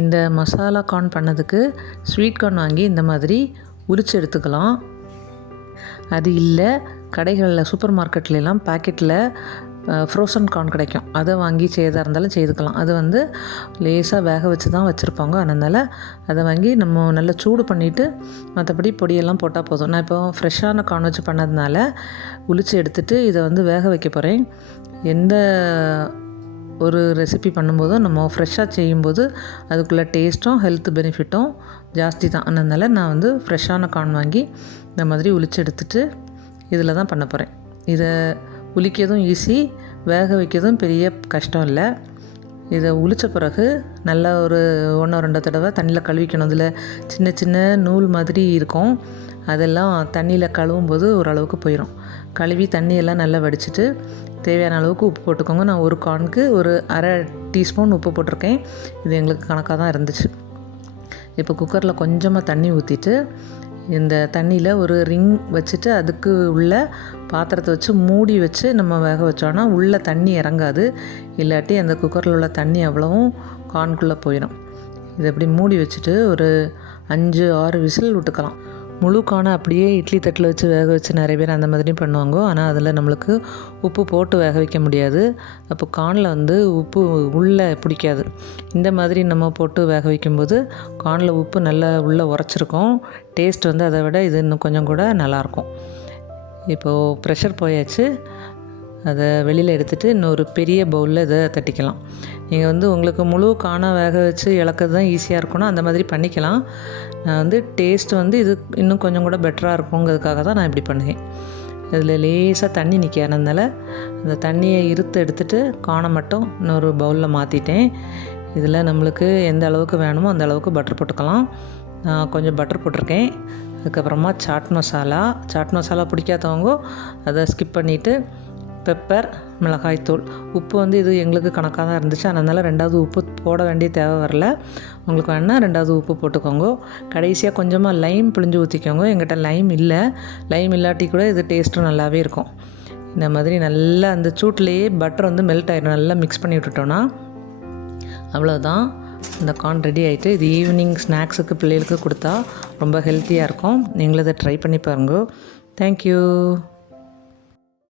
இந்த மசாலா கார்ன் பண்ணதுக்கு sweet corn வாங்கி இந்த மாதிரி உரித்து எடுத்துக்கலாம். அது இல்லை, கடைகளில் சூப்பர் மார்க்கெட்லாம் பேக்கெட்டில் ஃப்ரோசன் கார்ன் கிடைக்கும். அதை வாங்கி செய்யறதா இருந்தாலும் செய்துக்கலாம். அது வந்து லேசாக வேக வச்சு தான் வச்சுருப்பாங்க. அதனால் அதை வாங்கி நம்ம நல்லா சூடு பண்ணிவிட்டு மற்றபடி பொடியெல்லாம் போட்டால் போதும். நான் இப்போ ஃப்ரெஷ்ஷான கார்ன் வச்சு பண்ணதுனால உரித்து எடுத்துகிட்டு இதை வந்து வேக வைக்க போகிறேன். எந்த ஒரு ரெசிபி பண்ணும்போதும் நம்ம ஃப்ரெஷ்ஷாக செய்யும்போது அதுக்குள்ளே டேஸ்ட்டும் ஹெல்த் பெனிஃபிட்டும் ஜாஸ்தி தான். அதனால் நான் வந்து ஃப்ரெஷ்ஷான கார்ன் வாங்கி இந்த மாதிரி உரித்து எடுத்துகிட்டு இதில் தான் பண்ண போகிறேன். இதை உலிக்கிறதும் ஈஸி, வேக வைக்கிறதும் பெரிய கஷ்டம் இல்லை. இதை உளித்த பிறகு நல்லா ஒரு 1-2 தடவை தண்ணியில் கழுவிக்கணும். அதில் சின்ன சின்ன நூல் மாதிரி இருக்கும், அதெல்லாம் தண்ணியில் கழுவும் போது ஓரளவுக்கு போயிடும். கழுவி தண்ணியெல்லாம் நல்லா வடிச்சிட்டு தேவையான அளவுக்கு உப்பு போட்டுக்கோங்க. நான் ஒரு கார்னுக்கு ஒரு அரை டீஸ்பூன் உப்பு போட்டிருக்கேன். இது எங்களுக்கு கணக்காக தான் இருந்துச்சு. இப்போ குக்கரில் கொஞ்சமாக தண்ணி ஊற்றிட்டு இந்த தண்ணியில் ஒரு ரிங் வச்சுட்டு அதுக்கு உள்ள பாத்திரத்தை வச்சு மூடி வச்சு நம்ம வேக வச்சோன்னா உள்ளே தண்ணி இறங்காது. இல்லாட்டி அந்த குக்கரில் உள்ள தண்ணி அவ்வளவும் கார்னுக்குள்ளே போயிடும். இதை அப்படி மூடி வச்சுட்டு ஒரு 5-6 விசில் விட்டுக்கலாம். முழு கார்னை அப்படியே இட்லி தட்டில் வச்சு வேக வச்சு நிறைய பேர் அந்த மாதிரியும் பண்ணுவாங்க. ஆனால் அதில் நம்மளுக்கு உப்பு போட்டு வேக வைக்க முடியாது. அப்போ கார்னில் வந்து உப்பு உள்ளே பிடிக்காது. இந்த மாதிரி நம்ம போட்டு வேக வைக்கும்போது கார்னில் உப்பு நல்லா உள்ளே உரைச்சிருக்கும். டேஸ்ட் வந்து அதை விட இது இன்னும் கொஞ்சம் கூட நல்லாயிருக்கும். இப்போது ப்ரெஷர் போயாச்சு. அதை வெளியில் எடுத்துகிட்டு இன்னொரு பெரிய பவுலில் இதை தட்டிக்கலாம். நீங்கள் வந்து உங்களுக்கு முழு கார்னை வேக வச்சு இளக்கிறது தான் ஈஸியாக இருக்கணும், அந்த மாதிரி பண்ணிக்கலாம். நான் வந்து டேஸ்ட் வந்து இது இன்னும் கொஞ்சம் கூட பெட்டராக இருக்குங்கிறதுக்காக தான் நான் இப்படி பண்ணுவேன். இதில் லேசாக தண்ணி நிற்கிறதுனால அந்த தண்ணியை எடுத்துகிட்டு கார்னை மட்டும் இன்னொரு பவுலில் மாற்றிட்டேன். இதில் நம்மளுக்கு எந்த அளவுக்கு வேணுமோ அந்த அளவுக்கு பட்டர் போட்டுக்கலாம். நான் கொஞ்சம் பட்டர் போட்டிருக்கேன். அதுக்கப்புறமா சாட் மசாலா பிடிக்காதவங்க அதை ஸ்கிப் பண்ணிவிட்டு பெப்பர், மிளகாய்த்தூள், உப்பு வந்து இது எங்களுக்கு கணக்காக தான் இருந்துச்சு. அதனால் 2வது உப்பு போட வேண்டிய தேவை வரல. உங்களுக்கு வேணால் 2வது உப்பு போட்டுக்கோங்க. கடைசியாக கொஞ்சமாக லைம் பிழிஞ்சு ஊற்றிக்கோங்க. எங்கிட்ட லைம் இல்லை. லைம் இல்லாட்டி கூட இது டேஸ்ட்டும் நல்லாவே இருக்கும். இந்த மாதிரி நல்லா அந்த சூட்லேயே பட்டர் வந்து மெல்ட் ஆகிடும். நல்லா மிக்ஸ் பண்ணி விட்டுட்டோன்னா அவ்வளோதான், இந்த கார்ன் ரெடி ஆகிட்டு. இது ஈவினிங் ஸ்நாக்ஸுக்கு பிள்ளைகளுக்கு கொடுத்தா ரொம்ப ஹெல்த்தியாக இருக்கும். நீங்களும் இதை ட்ரை பண்ணி பாருங்க. தேங்க்யூ.